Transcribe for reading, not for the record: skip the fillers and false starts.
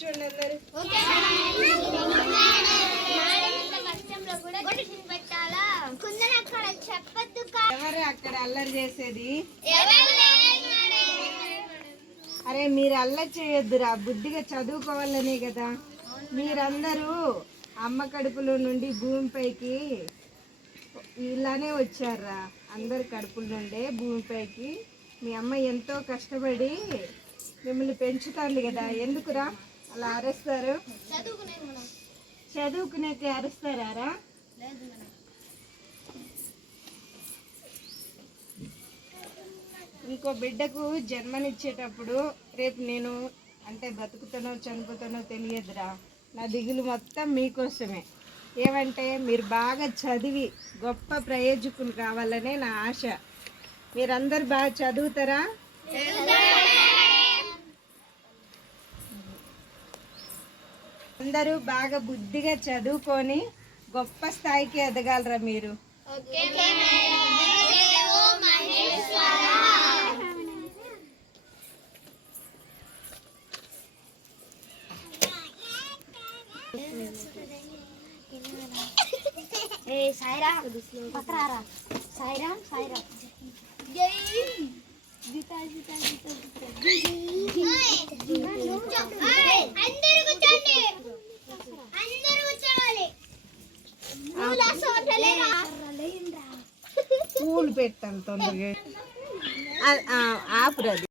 కూర్చోండి అందరు. ఎవరు అక్కడ అల్లరి చేసేది? అరే మీరు అల్లరి చేయొద్దురా, బుద్ధిగా చదువుకోవాలనే కదా. మీరందరూ అమ్మ కడుపులో నుండి భూమిపైకి ఇలానే వచ్చారా? అందరు కడుపుల నుండే భూమిపైకి మీ అమ్మ ఎంతో కష్టపడి మిమ్మల్ని పెంచుతాంది కదా. ఎందుకురా అలా అరుస్తారు? చదువుకునేకి అరుస్తారా? ఇంకో బిడ్డకు జన్మనిచ్చేటప్పుడు రేపు నేను అంటే బతుకుతానో చనిపోతానో తెలియదురా. నా దిగులు మొత్తం మీకోసమే. ఏమంటే మీరు బాగా చదివి గొప్ప ప్రయోజకులు కావాలనే నా ఆశ. మీరందరూ బాగా చదువుతారా? అందరూ బాగా బుద్ధిగా చదువుకొని గొప్ప స్థాయికి ఎదగాలరా మీరు. సాయిరా పక్కరారా. సాయిరా సాయిరా జై గీతా గీతా గీతా అందరూ కూర్చోండి. అందరూ కూర్చోవాలి. పూలు పెట్టాను తొందరగా. ఆపురది.